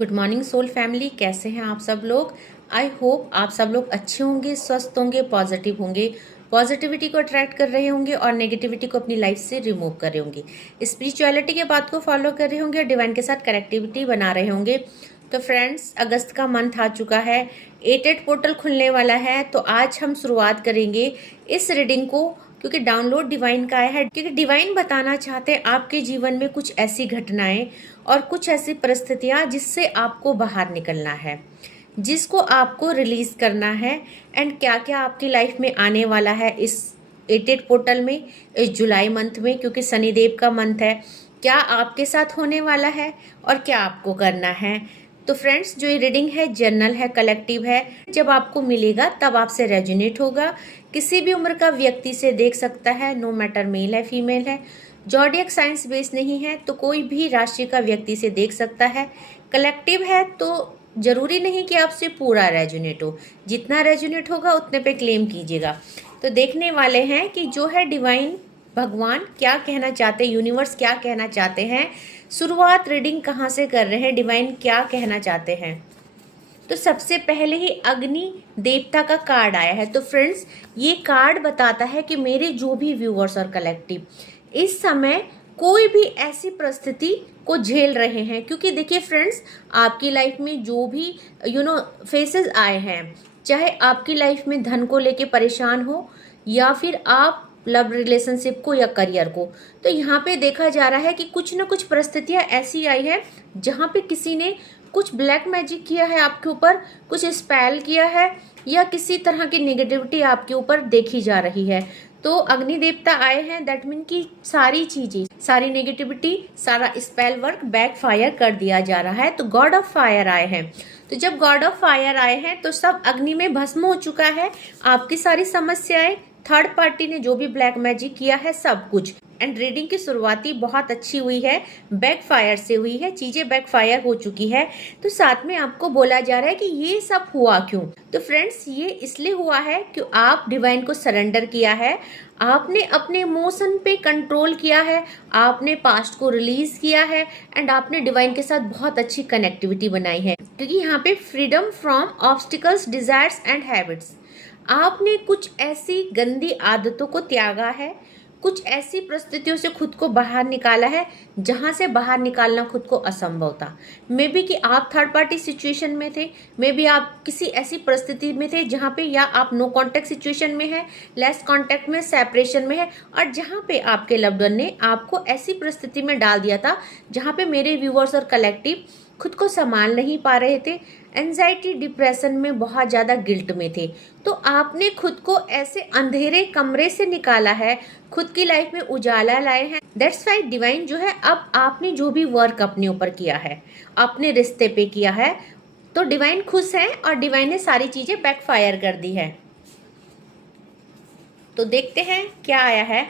Good morning soul family, कैसे हैं आप सब लोग। आई होप आप सब लोग अच्छे होंगे, स्वस्थ होंगे, पॉजिटिव होंगे, पॉजिटिविटी को अट्रैक्ट कर रहे होंगे और नेगेटिविटी को अपनी लाइफ से रिमूव कर रहे होंगे, स्पिरिचुअलिटी के बात को फॉलो कर रहे होंगे और डिवाइन के साथ कनेक्टिविटी बना रहे होंगे। तो फ्रेंड्स, अगस्त का मंथ आ चुका है, 8 पोर्टल खुलने वाला है। तो आज हम शुरुआत करेंगे इस रीडिंग को, क्योंकि डाउनलोड डिवाइन का आया है, क्योंकि डिवाइन बताना चाहते हैं आपके जीवन में कुछ ऐसी घटनाएं और कुछ ऐसी परिस्थितियां जिससे आपको बाहर निकलना है, जिसको आपको रिलीज करना है। एंड क्या क्या आपकी लाइफ में आने वाला है इस 8 पोर्टल में, इस जुलाई मंथ में, क्योंकि शनिदेव का मंथ है। क्या आपके साथ होने वाला है और क्या आपको करना है। तो फ्रेंड्स, जो ये रीडिंग है जनरल है, कलेक्टिव है। जब आपको मिलेगा तब आपसे रेजोनेट होगा। किसी भी उम्र का व्यक्ति से देख सकता है, नो मैटर मेल है फीमेल है। जॉडियक साइंस बेस नहीं है तो कोई भी राशि का व्यक्ति से देख सकता है। कलेक्टिव है तो जरूरी नहीं कि आपसे पूरा रेजोनेट हो, जितना रेजोनेट होगा उतने पे क्लेम कीजिएगा। तो देखने वाले हैं कि जो है डिवाइन भगवान क्या कहना चाहते हैं, यूनिवर्स क्या कहना चाहते हैं। शुरुआत रीडिंग कहाँ से कर रहे हैं, डिवाइन क्या कहना चाहते हैं। तो सबसे पहले ही अग्नि देवता का कार्ड आया है। तो फ्रेंड्स, ये कार्ड बताता है कि मेरे जो भी व्यूअर्स और कलेक्टिव इस समय कोई भी ऐसी परिस्थिति को झेल रहे हैं, क्योंकि देखिए फ्रेंड्स, आपकी लाइफ में जो भी फेसेस आए हैं, चाहे आपकी लाइफ में धन को लेके परेशान हो या फिर आप लव रिलेशनशिप को या करियर को, तो यहाँ पे देखा जा रहा है कि कुछ न कुछ परिस्थितियां ऐसी आई है जहाँ पे किसी ने कुछ ब्लैक मैजिक किया है आपके ऊपर, कुछ स्पेल किया है या किसी तरह की नेगेटिविटी आपके ऊपर देखी जा रही है। तो अग्नि देवता आए हैं, दैट मीन की सारी चीजें, सारी नेगेटिविटी, सारा स्पेल वर्क बैक फायर कर दिया जा रहा है। तो गॉड ऑफ फायर आए हैं। तो जब गॉड ऑफ फायर आए हैं तो सब अग्नि में भस्म हो चुका है। आपकी सारी समस्याएं, थर्ड पार्टी ने जो भी ब्लैक मैजिक किया है, सब कुछ। एंड रीडिंग की शुरुआती बहुत अच्छी हुई है, बैक फायर से हुई है, चीजें बैक फायर हो चुकी है। तो साथ में आपको बोला जा रहा है कि ये सब हुआ क्यों। तो फ्रेंड्स, ये इसलिए हुआ है कि आप डिवाइन को सरेंडर किया है, आपने अपने इमोशन पे कंट्रोल किया है, आपने पास्ट को रिलीज किया है एंड आपने डिवाइन के साथ बहुत अच्छी कनेक्टिविटी बनाई है। क्योंकि यहाँ पे freedom from obstacles, desires and habits, आपने कुछ ऐसी गंदी आदतों को त्यागा है, कुछ ऐसी परिस्थितियों से खुद को बाहर निकाला है जहां से बाहर निकालना खुद को असंभव था। मे बी कि आप थर्ड पार्टी सिचुएशन में थे, मे बी आप किसी ऐसी परिस्थिति में थे जहां पे या आप नो कांटेक्ट सिचुएशन में है, लेस कांटेक्ट में, सेपरेशन में है, और जहां पे आपके लव्ड वन ने आपको ऐसी परिस्थिति में डाल दिया था जहां पे मेरे व्यूअर्स और कलेक्टिव खुद को संभाल नहीं पा रहे थे, एंजाइटी, डिप्रेशन में, बहुत ज़्यादा गिल्ट में थे। तो आपने खुद को ऐसे अंधेरे कमरे से निकाला है, खुद की लाइफ में उजाला लाए हैं। दैट्स वाई डिवाइन जो है, अब आपने जो भी वर्क अपने ऊपर किया है, अपने रिश्ते पे किया है, तो डिवाइन खुश है और डिवाइन ने सारी चीजें बैकफायर कर दी है। तो देखते हैं क्या आया है।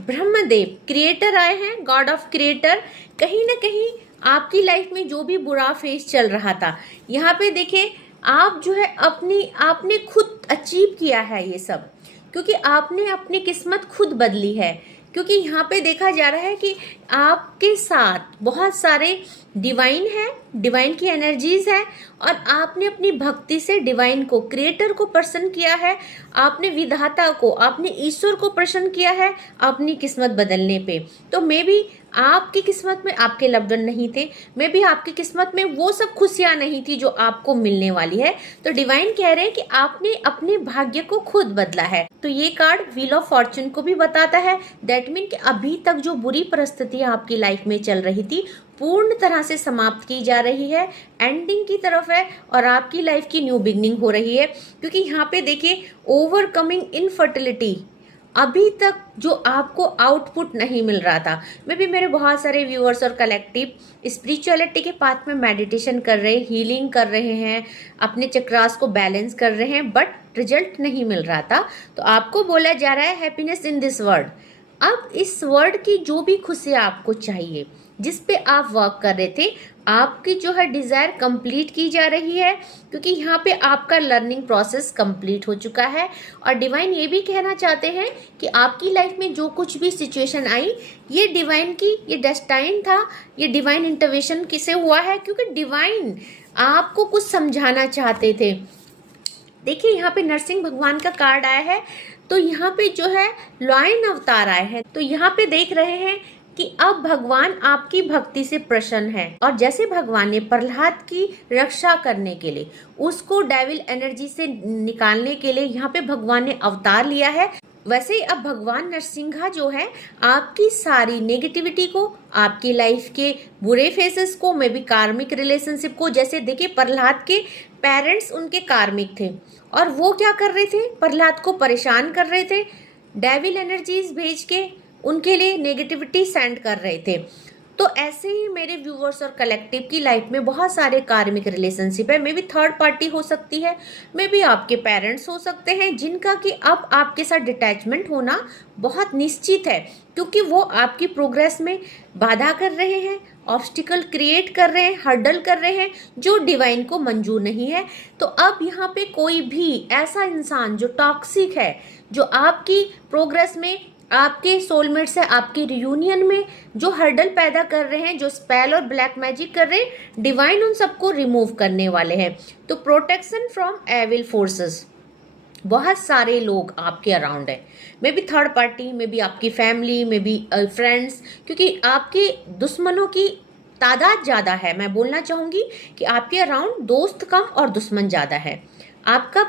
ब्रह्मदेव क्रिएटर आए हैं, गॉड ऑफ क्रिएटर। कहीं ना कहीं आपकी लाइफ में जो भी बुरा फेस चल रहा था, यहाँ पे देखिए आप जो है आपने खुद अचीव किया है ये सब, क्योंकि आपने अपनी किस्मत खुद बदली है। क्योंकि यहाँ पे देखा जा रहा है कि आपके साथ बहुत सारे डिवाइन है, डिवाइन की एनर्जीज है, और आपने अपनी भक्ति से डिवाइन को, क्रिएटर को प्रसन्न किया है, आपने विधाता को, आपने ईश्वर को प्रसन्न किया है अपनी किस्मत बदलने पे। तो मे बी आपकी किस्मत में आपके लव्ड वन नहीं थे, मे बी आपकी किस्मत में वो सब खुशियां नहीं थी जो आपको मिलने वाली है। तो डिवाइन कह रहे हैं कि आपने अपने भाग्य को खुद बदला है। तो ये कार्ड व्हील ऑफ फॉर्चून को भी बताता है। दैट मीन कि अभी तक जो बुरी परिस्थितियां आपकी लाइफ में चल रही थी पूर्ण तरह से समाप्त की जा रही है, एंडिंग की तरफ है, और आपकी लाइफ की न्यू बिगनिंग हो रही है। क्योंकि यहाँ पे देखिए ओवरकमिंग इनफर्टिलिटी, अभी तक जो आपको आउटपुट नहीं मिल रहा था, मे भी मेरे बहुत सारे व्यूअर्स और कलेक्टिव स्पिरिचुअलिटी के पाथ में मेडिटेशन कर रहे हैं, हीलिंग कर रहे हैं, अपने चक्रास को बैलेंस कर रहे हैं, बट रिजल्ट नहीं मिल रहा था। तो आपको बोला जा रहा है हैप्पीनेस इन दिस वर्ल्ड। अब इस वर्ल्ड की जो भी खुशियाँ आपको चाहिए, जिस पे आप वर्क कर रहे थे, आपकी जो है डिज़ायर कंप्लीट की जा रही है, क्योंकि यहाँ पे आपका लर्निंग प्रोसेस कंप्लीट हो चुका है। और डिवाइन ये भी कहना चाहते हैं कि आपकी लाइफ में जो कुछ भी सिचुएशन आई, ये डिवाइन की, ये डेस्टाइन था, ये डिवाइन इंटरवेंशन किसे हुआ है, क्योंकि डिवाइन आपको कुछ समझाना चाहते थे। देखिए यहाँ पे नरसिंह भगवान का कार्ड आया है, तो यहाँ पे जो है लॉयन अवतार आए हैं। तो यहाँ पे देख रहे हैं कि अब भगवान आपकी भक्ति से प्रसन्न है, और जैसे भगवान ने प्रहलाद की रक्षा करने के लिए, उसको डेविल एनर्जी से निकालने के लिए यहाँ पे भगवान ने अवतार लिया है, वैसे ही अब भगवान नरसिंहा जो है आपकी सारी नेगेटिविटी को, आपकी लाइफ के बुरे फेसेस को, मे बी कार्मिक रिलेशनशिप को, जैसे देखिए प्रहलाद के पेरेंट्स उनके कार्मिक थे, और वो क्या कर रहे थे, प्रहलाद को परेशान कर रहे थे, डेविल एनर्जीज भेज के उनके लिए नेगेटिविटी सेंड कर रहे थे। तो ऐसे ही मेरे व्यूवर्स और कलेक्टिव की लाइफ में बहुत सारे कार्मिक रिलेशनशिप है, मे बी थर्ड पार्टी हो सकती है, मे बी आपके पेरेंट्स हो सकते हैं, जिनका कि अब आपके साथ डिटैचमेंट होना बहुत निश्चित है, क्योंकि वो आपकी प्रोग्रेस में बाधा कर रहे हैं, ऑब्स्टिकल क्रिएट कर रहे हैं, हर्डल कर रहे हैं, जो डिवाइन को मंजूर नहीं है। तो अब यहाँ पे कोई भी ऐसा इंसान जो टॉक्सिक है, जो आपकी प्रोग्रेस में, आपके सोलमेट से आपके रियूनियन में जो हर्डल पैदा कर रहे हैं, जो स्पेल और ब्लैक मैजिक कर रहे हैं, डिवाइन उन सबको रिमूव करने वाले हैं। तो प्रोटेक्शन फ्रॉम एविल फोर्सेस, बहुत सारे लोग आपके अराउंड है, may be third party, may be आपकी फैमिली, मे बी फ्रेंड्स, क्योंकि आपके दुश्मनों की तादाद ज़्यादा है। मैं बोलना चाहूँगी कि आपके अराउंड दोस्त कम और दुश्मन ज़्यादा है। आपका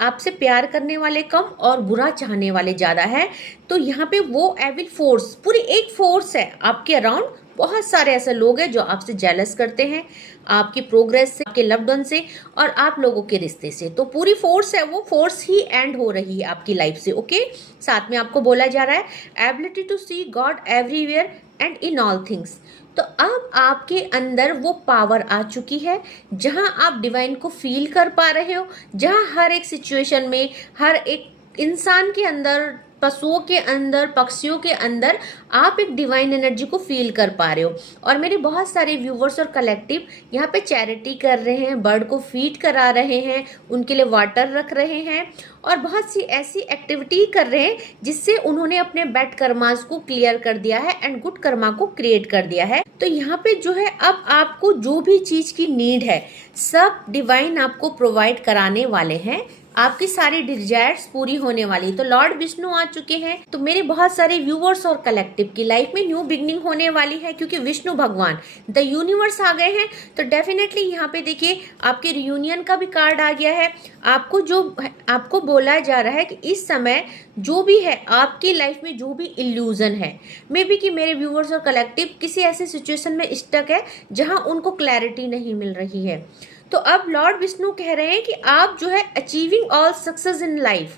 आपसे प्यार करने वाले कम और बुरा चाहने वाले ज़्यादा है। तो यहाँ पे वो एविल फोर्स, पूरी एक फोर्स है आपके अराउंड। बहुत सारे ऐसे लोग हैं जो आपसे जेलस करते हैं, आपकी प्रोग्रेस से, आपके लव्ड वन से और आप लोगों के रिश्ते से। तो पूरी फोर्स है, वो फोर्स ही एंड हो रही है आपकी लाइफ से। ओके, साथ में आपको बोला जा रहा है ability to see God everywhere and in all things. तो अब आपके अंदर वो पावर आ चुकी है जहां आप डिवाइन को फील कर पा रहे हो, जहां हर एक सिचुएशन में, हर एक इंसान के अंदर, पशुओं के अंदर, पक्षियों के अंदर आप एक डिवाइन एनर्जी को फील कर पा रहे हो। और मेरे बहुत सारे व्यूवर्स और कलेक्टिव यहाँ पे चैरिटी कर रहे हैं, बर्ड को फीड करा रहे हैं, उनके लिए वाटर रख रहे हैं और बहुत सी ऐसी एक्टिविटी कर रहे हैं जिससे उन्होंने अपने बैड कर्मास को क्लियर कर दिया है एंड गुड कर्मा को क्रिएट कर दिया है। तो यहाँ पे जो है अब आपको जो भी चीज की नीड है सब डिवाइन आपको प्रोवाइड कराने वाले हैं। आपकी सारी डिजायर्स पूरी होने वाली। तो लॉर्ड विष्णु आ चुके हैं। तो मेरे बहुत सारे व्यूवर्स और कलेक्टिव की लाइफ में न्यू बिगनिंग होने वाली है, क्योंकि विष्णु भगवान द यूनिवर्स आ गए हैं। तो डेफिनेटली यहाँ पे देखिए आपके रियूनियन का भी कार्ड आ गया है। आपको बोला जा रहा है कि इस समय जो भी है आपकी लाइफ में, जो भी इल्यूजन है, मे बी कि मेरे व्यूवर्स और कलेक्टिव किसी ऐसे सिचुएशन में स्टक है जहां उनको क्लैरिटी नहीं मिल रही है। तो अब लॉर्ड विष्णु कह रहे हैं कि आप जो है achieving all success in life,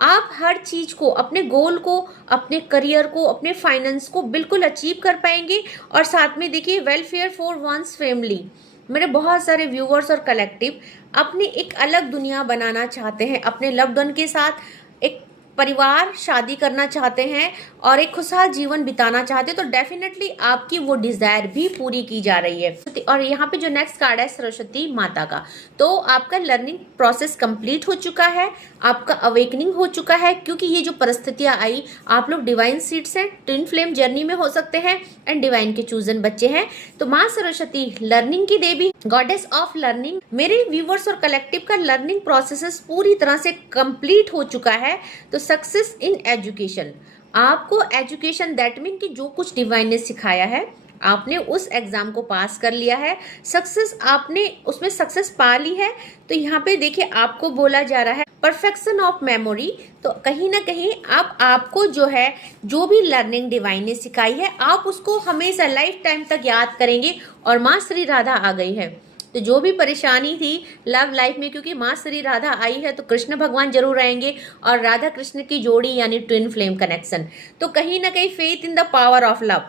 आप हर चीज को, अपने गोल को, अपने करियर को, अपने फाइनेंस को बिल्कुल अचीव कर पाएंगे। और साथ में देखिए वेलफेयर फॉर वंस फैमिली। मेरे बहुत सारे व्यूवर्स और कलेक्टिव अपनी एक अलग दुनिया बनाना चाहते हैं, अपने लव्ड वन के साथ एक परिवार, शादी करना चाहते हैं और एक खुशहाल जीवन बिताना चाहते हैं। तो डेफिनेटली आपकी वो डिजायर भी पूरी की जा रही है। और यहाँ पे जो नेक्स्ट कार्ड है सरस्वती माता का, तो आपका लर्निंग प्रोसेस कंप्लीट हो चुका है, आपका अवेकनिंग हो चुका है, क्योंकि ये जो परिस्थितियां आई, आप लोग डिवाइन सीड्स हैं, ट्विन फ्लेम जर्नी में हो सकते हैं एंड डिवाइन के चूजन बच्चे हैं। तो माँ सरस्वती लर्निंग की देवी, गॉडेस ऑफ लर्निंग। मेरे व्यूवर्स और कलेक्टिव का लर्निंग प्रोसेस पूरी तरह से कंप्लीट हो चुका है। तो सक्सेस इन एजुकेशन, आपको एजुकेशन दैट मीन कि जो कुछ डिवाइन ने सिखाया है आपने उस एग्जाम को पास कर लिया है, सक्सेस आपने उसमें सक्सेस पा ली है। तो यहाँ पे देखिए आपको बोला जा रहा है परफेक्शन ऑफ मेमोरी। तो कहीं ना कहीं आपको जो है, जो भी लर्निंग डिवाइन ने सिखाई है, आप उसको हमेशा लाइफ टाइम तक याद करेंगे। और माँ श्री राधा आ गई है, तो जो भी परेशानी थी लव लाइफ में, क्योंकि माँ श्री राधा आई है तो कृष्ण भगवान जरूर आएंगे और राधा कृष्ण की जोड़ी यानी ट्विन फ्लेम कनेक्शन। तो कहीं ना कहीं faith in the power of love,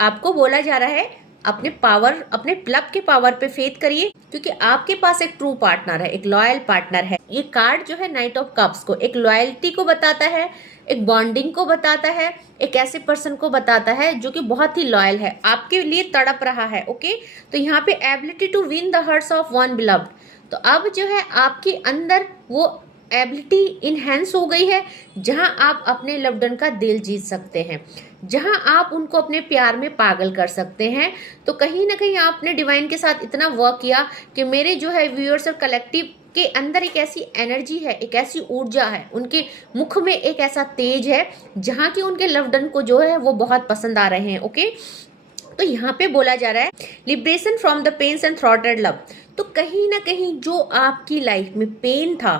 आपको बोला जा रहा है अपने पावर, अपने लव के पावर पे फेथ करिए, क्योंकि आपके पास एक ट्रू पार्टनर है, एक लॉयल पार्टनर है। ये कार्ड जो है नाइट ऑफ कप्स को एक लॉयल्टी को बताता है, एक बॉन्डिंग को बताता है, एक ऐसे पर्सन को बताता है जो कि बहुत ही लॉयल है, आपके लिए तड़प रहा है। ओके, तो यहाँ पे ability to win the hearts of one beloved, तो अब जो है आपके अंदर वो एबिलिटी इनहेंस हो गई है, जहां आप अपने लव्ड वन का दिल जीत सकते हैं, जहां आप उनको अपने प्यार में पागल कर सकते हैं। तो कहीं ना कहीं आपने डिवाइन के साथ इतना वर्क किया कि मेरे जो है व्यूअर्स और कलेक्टिव के अंदर एक ऐसी एनर्जी है, एक ऐसी ऊर्जा है, उनके मुख में एक ऐसा तेज है, जहां की उनके लव्ड वन को जो है वो बहुत पसंद आ रहे हैं। ओके, तो यहाँ पे बोला जा रहा है liberation from the pains and thwarted love, तो कहीं ना कहीं जो आपकी लाइफ में पेन था,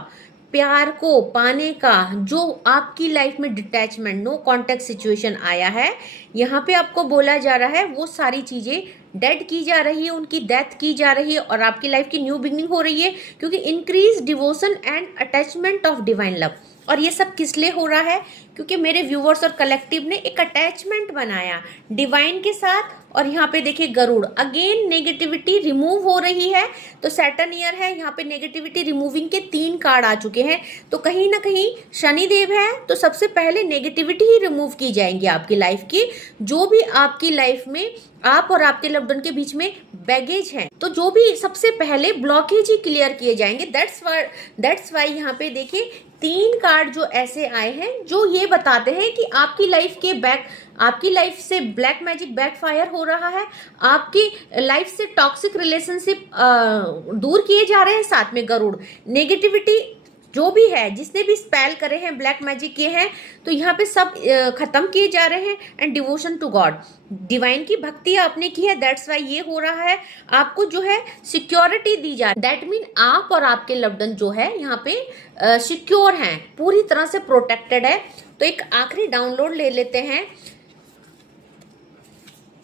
प्यार को पाने का, जो आपकी लाइफ में डिटैचमेंट, नो कांटेक्ट सिचुएशन आया है, यहाँ पे आपको बोला जा रहा है वो सारी चीजें डेड की जा रही है, उनकी डेथ की जा रही है और आपकी लाइफ की न्यू बिगनिंग हो रही है, क्योंकि increase devotion and attachment of divine love. और ये सब किस लिए हो रहा है? क्योंकि मेरे व्यूवर्स और कलेक्टिव ने एक अटैचमेंट बनाया डिवाइन के साथ। और यहाँ पे देखिए गरुड़, अगेन नेगेटिविटी रिमूव हो रही है, तो सैटर्न ईयर है, यहाँ पे नेगेटिविटी रिमूविंग के 3 कार्ड आ चुके हैं, तो कहीं ना कहीं शनिदेव है, तो सबसे पहले नेगेटिविटी ही रिमूव की जाएंगी आपकी लाइफ की। जो भी आपकी लाइफ में आप और आपके लव्ड वन के बीच में बैगेज है, तो जो भी सबसे पहले ब्लॉकेज ही क्लियर किए जाएंगे। दैट्स वाई यहाँ पे देखिए 3 कार्ड जो ऐसे आए हैं जो ये बताते हैं कि आपकी लाइफ से ब्लैक मैजिक बैकफायर हो रहा है, आपकी लाइफ से टॉक्सिक रिलेशनशिप दूर किए जा रहे हैं। साथ में गरुड़, नेगेटिविटी जो भी है, जिसने भी स्पेल करे हैं, ब्लैक मैजिक किए हैं, तो यहाँ पे सब खत्म किए जा रहे हैं। And devotion to God, divine की भक्ति आपने की है, दैट्स वाई ये हो रहा है। आपको जो है सिक्योरिटी दी जा रही है, दैट मीन आप और आपके लव्ड वन जो है यहाँ पे सिक्योर हैं, पूरी तरह से प्रोटेक्टेड है। तो एक आखिरी डाउनलोड ले लेते हैं।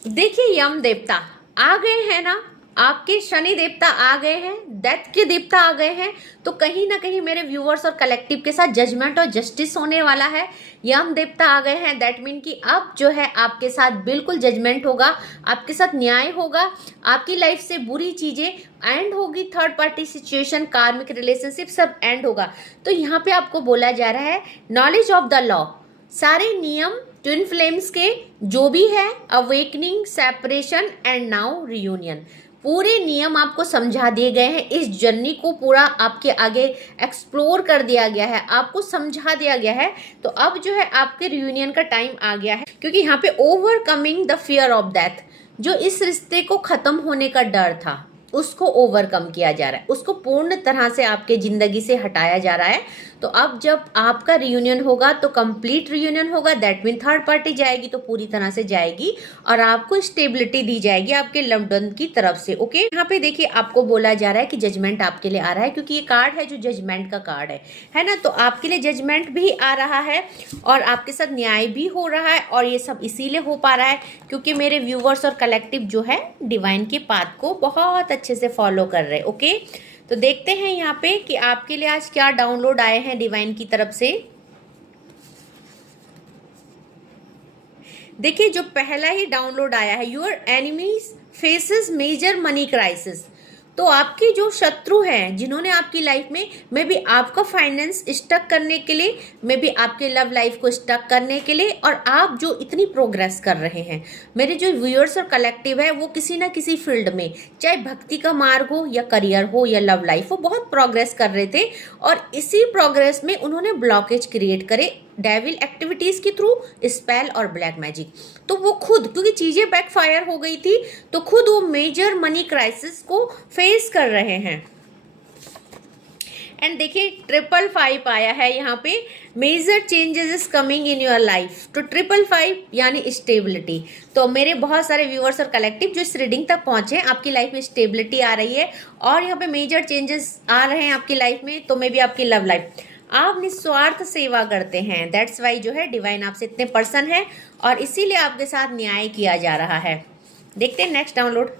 देखिए यम देवता आ गए हैं ना, आपके शनि देवता आ गए हैं, डेथ के देवता आ गए हैं, तो कहीं ना कहीं मेरे व्यूअर्स और कलेक्टिव के साथ जजमेंट और जस्टिस होने वाला है। यम देवता आ गए हैं, दैट मीन कि अब जो है आपके साथ बिल्कुल जजमेंट होगा, आपके साथ न्याय होगा, आपकी लाइफ से बुरी चीजें एंड होगी, थर्ड पार्टी सिचुएशन, कार्मिक रिलेशनशिप सब एंड होगा। तो यहाँ पे आपको बोला जा रहा है नॉलेज ऑफ द लॉ, सारे नियम ट्विन फ्लेम्स के जो भी है, awakening, separation and now reunion, पूरे नियम आपको समझा दिए गए हैं। इस जर्नी को पूरा आपके आगे एक्सप्लोर कर दिया गया है, आपको समझा दिया गया है। तो अब जो है आपके रियूनियन का टाइम आ गया है, क्योंकि यहाँ पे overcoming the fear of death, जो इस रिश्ते को खत्म होने का डर था उसको ओवरकम किया जा रहा है, उसको पूर्ण तरह से आपके जिंदगी से हटाया जा रहा है। तो अब जब आपका रियूनियन होगा तो कंप्लीट रियूनियन होगा, दैट मीन थर्ड पार्टी जाएगी तो पूरी तरह से जाएगी और आपको स्टेबिलिटी दी जाएगी आपके लव्ड वन की तरफ से। ओके, यहाँ पे देखिए आपको बोला जा रहा है कि जजमेंट आपके लिए आ रहा है, क्योंकि ये कार्ड है जो जजमेंट का कार्ड है ना, तो आपके लिए जजमेंट भी आ रहा है और आपके साथ न्याय भी हो रहा है। और ये सब इसीलिए हो पा रहा है क्योंकि मेरे व्यूवर्स और कलेक्टिव जो है डिवाइन के पाथ को बहुत अच्छे से फॉलो कर रहे हैं। ओके, तो देखते हैं यहाँ पे कि आपके लिए आज क्या डाउनलोड आए हैं डिवाइन की तरफ से। देखिए जो पहला ही डाउनलोड आया है, your enemies faces major money crisis, तो आपके जो शत्रु हैं जिन्होंने आपकी लाइफ में मे बी आपका फाइनेंस स्टक करने के लिए, मे बी आपके लव लाइफ को स्टक करने के लिए, और आप जो इतनी प्रोग्रेस कर रहे हैं, मेरे जो व्यूअर्स और कलेक्टिव है वो किसी ना किसी फील्ड में, चाहे भक्ति का मार्ग हो या करियर हो या लव लाइफ हो, बहुत प्रोग्रेस कर रहे थे और इसी प्रोग्रेस में उन्होंने ब्लॉकेज क्रिएट करे डेविल एक्टिविटीज के थ्रू, स्पेल और ब्लैक मैजिक। तो वो खुद, क्योंकि चीजें बैकफायर हो गई थी, तो खुद वो मेजर मनी क्राइसिस को फेस कर रहे हैं। एंड देखिए 555 आया है यहाँ पे, major changes is coming in your life, तो 555 यानी स्टेबिलिटी। तो मेरे बहुत सारे व्यूअर्स और कलेक्टिव जो इस रीडिंग तक पहुंचे, आपकी लाइफ में स्टेबिलिटी आ रही है और यहाँ पे मेजर चेंजेस आ रहे हैं आपकी लाइफ में। तो मे बी आपकी लव लाइफ, आप निस्वार्थ सेवा करते हैं, दैट्स वाई जो है डिवाइन आपसे इतने पर्सन है और इसीलिए आपके साथ न्याय किया जा रहा है। देखते हैं नेक्स्ट डाउनलोड।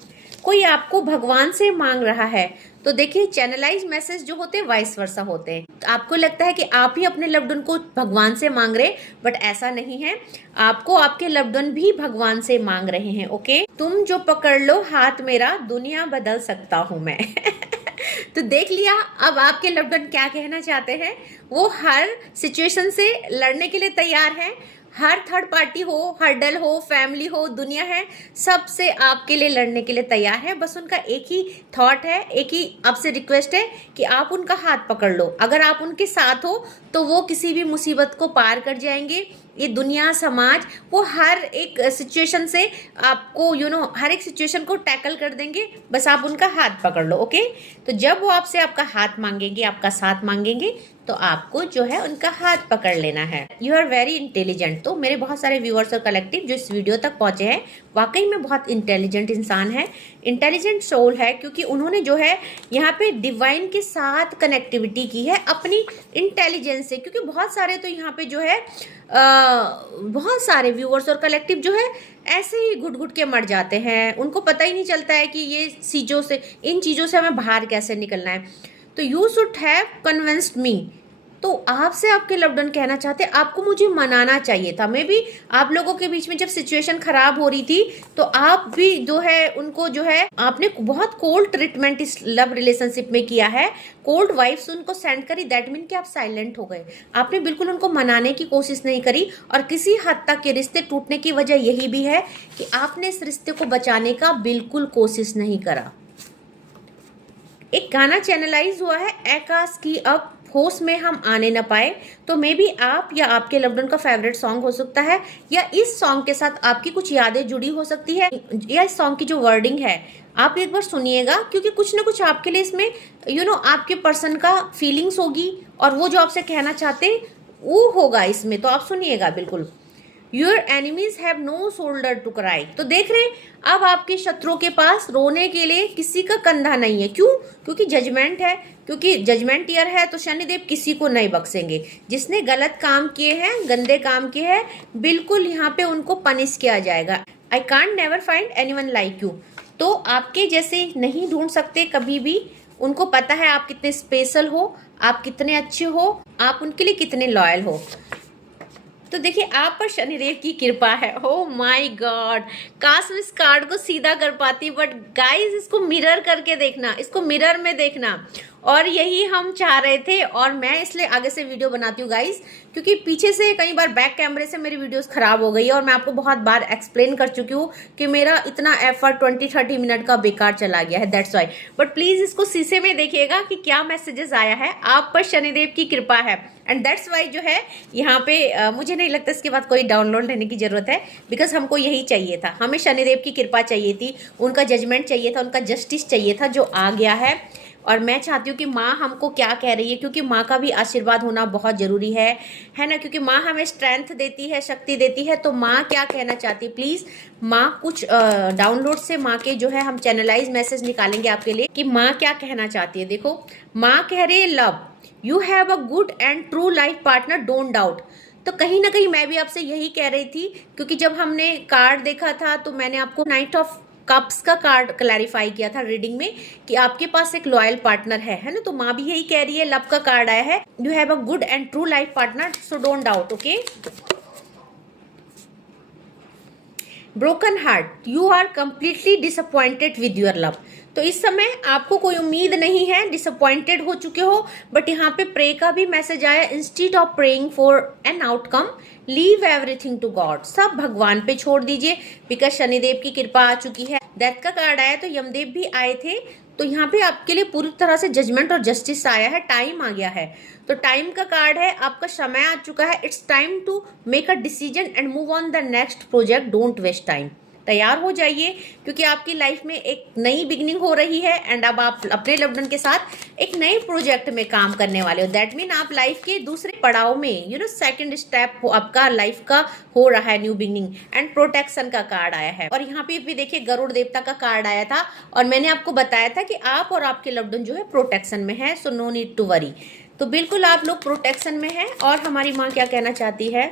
कोई आपको भगवान से मांग रहा है, तो देखिए चैनलाइज मैसेज जो होते हैं वाइस वर्सा होते हैं। तो आपको लगता है कि आप ही अपने लव्ड वन को भगवान से मांग रहे, बट ऐसा नहीं है, आपको आपके लव्ड वन भी भगवान से मांग रहे हैं। ओके, तुम जो पकड़ लो हाथ मेरा, दुनिया बदल सकता हूं मैं तो देख लिया अब आपके लव्ड वन क्या कहना चाहते हैं। वो हर सिचुएशन से लड़ने के लिए तैयार है। हर थर्ड पार्टी हो, हर्डल हो, फैमिली हो, दुनिया है, सबसे आपके लिए लड़ने के लिए तैयार है। बस उनका एक ही थॉट है, एक ही आपसे रिक्वेस्ट है कि आप उनका हाथ पकड़ लो। अगर आप उनके साथ हो तो वो किसी भी मुसीबत को पार कर जाएंगे। ये दुनिया, समाज, वो हर एक सिचुएशन से आपको हर एक सिचुएशन को टैकल कर देंगे। बस आप उनका हाथ पकड़ लो। ओके, तो जब वो आपसे आपका हाथ मांगेंगे, आपका साथ मांगेंगे, तो आपको जो है उनका हाथ पकड़ लेना है। You are very intelligent. तो मेरे बहुत सारे व्यूअर्स और कलेक्टिव जो इस वीडियो तक पहुंचे हैं, वाकई में बहुत इंटेलिजेंट इंसान है, इंटेलिजेंट सोल है, क्योंकि उन्होंने जो है यहाँ पे डिवाइन के साथ कनेक्टिविटी की है अपनी इंटेलिजेंस से। क्योंकि बहुत सारे तो यहाँ पे जो है बहुत सारे व्यूअर्स और कलेक्टिव जो है ऐसे ही घुट घुट के मर जाते हैं। उनको पता ही नहीं चलता है कि ये चीज़ों से, इन चीज़ों से हमें बाहर कैसे निकलना है। तो यू शुड हैव कन्विंस्ड मी। तो आपसे आपके लव्ड वन कहना चाहते हैं, आपको मुझे मनाना चाहिए था। मैं भी आप लोगों के बीच में जब सिचुएशन खराब हो रही थी तो आप भी जो है उनको जो है आपने बहुत कोल्ड ट्रीटमेंट इस लव रिलेशनशिप में किया है। कोल्ड वाइब्स उनको सेंड करी, दैट मीन कि आप साइलेंट हो गए। आपने बिल्कुल उनको मनाने की कोशिश नहीं करी। और किसी हद तक के रिश्ते टूटने की वजह यही भी है कि आपने इस रिश्ते को बचाने का बिल्कुल कोशिश नहीं करा। एक गाना चैनलाइज हुआ है, आकाश की अब होश में हम आने न पाए। तो मे बी आप या आपके लव्ड वन का फेवरेट सॉन्ग हो सकता है, या इस सॉन्ग के साथ आपकी कुछ यादें जुड़ी हो सकती है, या इस सॉन्ग की जो वर्डिंग है आप एक बार सुनिएगा, क्योंकि कुछ ना कुछ आपके लिए इसमें आपके पर्सन का फीलिंग्स होगी और वो जो आपसे कहना चाहते हैं वो होगा इसमें। तो आप सुनिएगा बिल्कुल। Your enemies have no shoulder to cry। तो देख रहे हैं अब आपके शत्रुओं के पास रोने के लिए किसी का कंधा नहीं है। क्यों? क्योंकि जजमेंट है, क्योंकि जजमेंट ईयर है। तो शनिदेव किसी को नहीं बख्शेंगे। जिसने गलत काम किए हैं, गंदे काम किए हैं, बिल्कुल यहाँ पे उनको पनिश किया जाएगा। I can't never find anyone like you. तो आपके जैसे नहीं ढूंढ सकते कभी भी। उनको पता है आप कितने स्पेशल हो, आप कितने अच्छे हो, आप उनके लिए कितने लॉयल हो। तो देखिए आप पर शनिदेव की कृपा है। ओह माय गॉड, काश मैं इस कार्ड को सीधा कर पाती, बट गाइस इसको मिरर करके देखना, इसको मिरर में देखना। और यही हम चाह रहे थे, और मैं इसलिए आगे से वीडियो बनाती हूँ गाइस, क्योंकि पीछे से कई बार बैक कैमरे से मेरी वीडियोस खराब हो गई है और मैं आपको बहुत बार एक्सप्लेन कर चुकी हूँ कि मेरा इतना एफर्ट 20-30 मिनट का बेकार चला गया है, दैट्स वाई। बट प्लीज इसको शीशे में देखिएगा कि क्या मैसेजेस आया है। आप पर शनिदेव की कृपा है, एंड दैट्स वाई जो है यहाँ पे मुझे नहीं लगता इसके बाद कोई डाउनलोड लेने की जरूरत है, बिकॉज हमको यही चाहिए था। हमें शनिदेव की कृपा चाहिए थी, उनका जजमेंट चाहिए था, उनका जस्टिस चाहिए था, जो आ गया है। और मैं चाहती हूँ कि माँ हमको क्या कह रही है, क्योंकि माँ का भी आशीर्वाद होना बहुत ज़रूरी है ना, क्योंकि माँ हमें स्ट्रेंथ देती है, शक्ति देती है। तो माँ क्या कहना चाहती है, प्लीज़ माँ कुछ डाउनलोड से माँ के जो है हम चैनलाइज मैसेज निकालेंगे आपके लिए कि माँ क्या कहना चाहती है। देखो माँ कह रही है, love you have a good and true life partner, don't doubt. तो कहीं ना कहीं मैं भी आपसे यही कह रही थी, क्योंकि जब हमने कार्ड देखा था तो मैंने आपको नाइट ऑफ कप्स का कार्ड क्लैरिफाई किया था रीडिंग में कि आपके पास एक लॉयल पार्टनर है ना। तो माँ भी यही कह रही है, लव का कार्ड आया है, you have a good and true life partner, so don't doubt. Okay, broken heart, you are completely disappointed with your love. तो इस समय आपको कोई उम्मीद नहीं है, डिसअपॉइंटेड हो चुके हो। बट यहाँ पे प्रे का भी मैसेज आया, instead of praying for an outcome leave everything to God. सब भगवान पे छोड़ दीजिए, बिकॉज शनिदेव की कृपा आ चुकी है। डेथ का कार्ड आया तो यमदेव भी आए थे। तो यहाँ पे आपके लिए पूरी तरह से जजमेंट और जस्टिस आया है, टाइम आ गया है। तो टाइम का कार्ड है, आपका समय आ चुका है। It's time to make a decision and move on the next project, don't waste time. तैयार हो जाइए, क्योंकि आपकी लाइफ में एक नई बिगनिंग हो रही है, एंड अब आप अपने लव्ड वन के साथ एक नए प्रोजेक्ट में काम करने वाले हो। दैट मीन आप लाइफ के दूसरे पड़ाव में सेकंड स्टेप आपका लाइफ का हो रहा है, न्यू बिगनिंग। एंड प्रोटेक्शन का कार्ड आया है। और यहाँ पे भी देखिए गरुड़ देवता का कार्ड आया था, और मैंने आपको बताया था कि आप और आपके लव्ड वन जो है प्रोटेक्शन में है, so no need to worry. तो बिल्कुल आप लोग प्रोटेक्शन में है। और हमारी माँ क्या कहना चाहती है,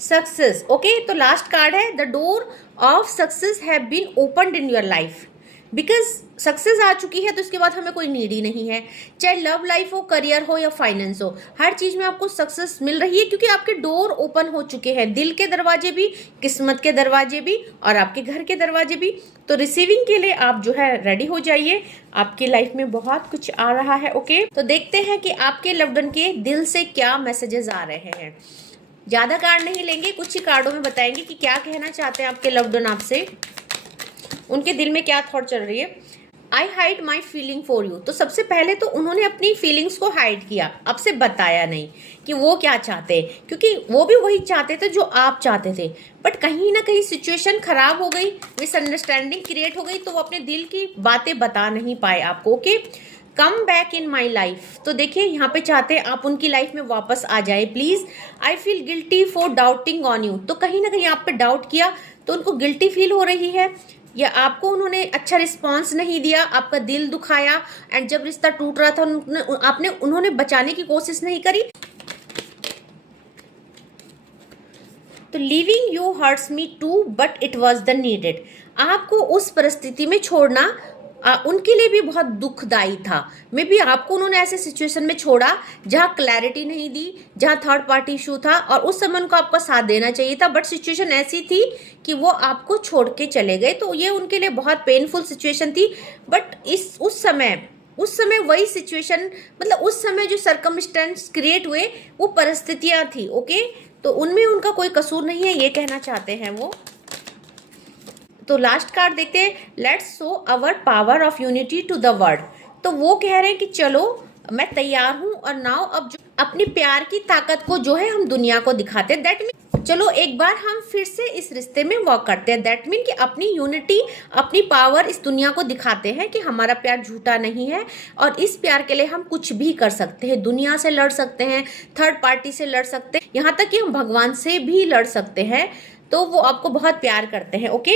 सक्सेस। ओके, तो लास्ट कार्ड है, the door of success have been opened in your life. Because success आ चुकी है तो इसके बाद हमें कोई नीड ही नहीं है। चाहे लव लाइफ हो, करियर हो या फाइनेंस हो, हर चीज में आपको सक्सेस मिल रही है क्योंकि आपके डोर ओपन हो चुके हैं, दिल के दरवाजे भी, किस्मत के दरवाजे भी और आपके घर के दरवाजे भी। तो रिसीविंग के लिए आप जो है रेडी हो जाइए, आपकी लाइफ में बहुत कुछ आ रहा है। ओके, तो देखते हैं कि आपके लव्ड वन के दिल से क्या मैसेजेस आ रहे हैं। ज्यादा कार्ड नहीं लेंगे, कुछ ही कार्डों में बताएंगे कि क्या कहना चाहते हैं आपके लव्ड वन आपसे, उनके दिल में क्या थॉट चल रही है। आई hide my feeling for you, तो सबसे पहले तो उन्होंने अपनी फीलिंग्स को हाइड किया, आपसे बताया नहीं कि वो क्या चाहते, क्योंकि वो भी वही चाहते थे जो आप चाहते थे, बट कहीं ना कहीं सिचुएशन खराब हो गई, मिसअंडरस्टैंडिंग क्रिएट हो गई, तो वो अपने दिल की बातें बता नहीं पाए आपको। Okay, come back in my life, तो देखिए यहाँ पे चाहते हैं आप उनकी लाइफ में वापस आ जाए please. I feel guilty for doubting on you, तो कहीं ना कहीं आप पे डाउट किया तो उनको गिल्टी फील हो रही है, या आपको उन्होंने अच्छा रिस्पांस नहीं दिया, आपका दिल दुखाया, एंड जब रिश्ता टूट रहा था उन्होंने बचाने की कोशिश नहीं करी। तो leaving you hurts me too but it was the needed, आपको उस परिस्थिति में छोड़ना उनके लिए भी बहुत दुखदाई था। मे बी आपको उन्होंने ऐसे सिचुएशन में छोड़ा जहाँ क्लैरिटी नहीं दी, जहाँ थर्ड पार्टी इशू था, और उस समय उनको आपका साथ देना चाहिए था, बट सिचुएशन ऐसी थी कि वो आपको छोड़ के चले गए। तो ये उनके लिए बहुत पेनफुल सिचुएशन थी। बट उस समय वही सिचुएशन, मतलब उस समय जो सर्कमस्टेंस क्रिएट हुए वो परिस्थितियां थी। ओके, तो उनमें उनका कोई कसूर नहीं है, ये कहना चाहते हैं वो। तो लास्ट कार्ड देखते हैं, let's show our power of unity to the world, तो वो कह रहे हैं कि चलो मैं तैयार हूं और नाउ अब जो अपनी प्यार की ताकत को जो है हम दुनिया को दिखाते हैं। दैट मीन चलो एक बार हम फिर से इस रिश्ते में वर्क करते हैं। दैट मीन कि अपनी यूनिटी, अपनी पावर इस दुनिया को दिखाते हैं कि हमारा प्यार झूठा नहीं है, और इस प्यार के लिए हम कुछ भी कर सकते हैं। दुनिया से लड़ सकते हैं, थर्ड पार्टी से लड़ सकते हैं, यहाँ तक कि हम भगवान से भी लड़ सकते हैं। तो वो आपको बहुत प्यार करते हैं। Okay,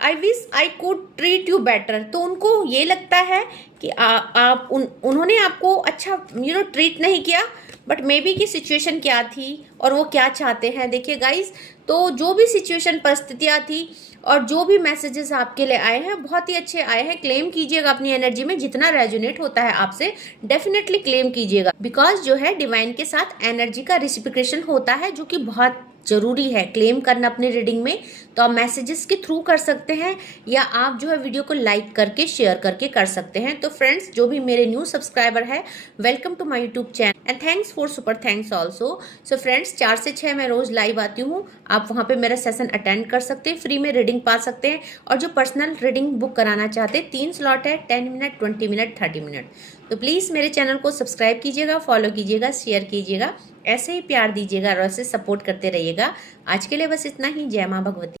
I wish I could treat you better, तो उनको ये लगता है कि उन्होंने आपको अच्छा ट्रीट नहीं किया, बट मे बी की सिचुएशन क्या थी और वो क्या चाहते हैं। देखिए गाइस, तो जो भी सिचुएशन परिस्थितियाँ थी और जो भी मैसेजेस आपके लिए आए हैं बहुत ही अच्छे आए हैं। क्लेम कीजिएगा अपनी एनर्जी में, जितना रेजोनेट होता है आपसे डेफिनेटली क्लेम कीजिएगा, बिकॉज जो है डिवाइन के साथ एनर्जी का रिसिप्लिकेशन होता है, जो कि बहुत जरूरी है क्लेम करना अपने रीडिंग में। तो आप मैसेजेस के थ्रू कर सकते हैं, या आप जो है वीडियो को लाइक करके शेयर करके कर सकते हैं। तो फ्रेंड्स, जो भी मेरे न्यू सब्सक्राइबर है, welcome to my YouTube channel and thanks for super thanks also. So friends, 4 से 6 मैं रोज लाइव आती हूँ, आप वहाँ पे मेरा सेशन अटेंड कर सकते हैं, फ्री में रीडिंग पा सकते हैं। और जो पर्सनल रीडिंग बुक कराना चाहते हैं, 3 स्लॉट है, 10 मिनट, 20 मिनट, 30 मिनट। तो प्लीज़ मेरे चैनल को सब्सक्राइब कीजिएगा, फॉलो कीजिएगा, शेयर कीजिएगा, ऐसे ही प्यार दीजिएगा और ऐसे सपोर्ट करते रहिएगा। आज के लिए बस इतना ही। जय माँ भगवती।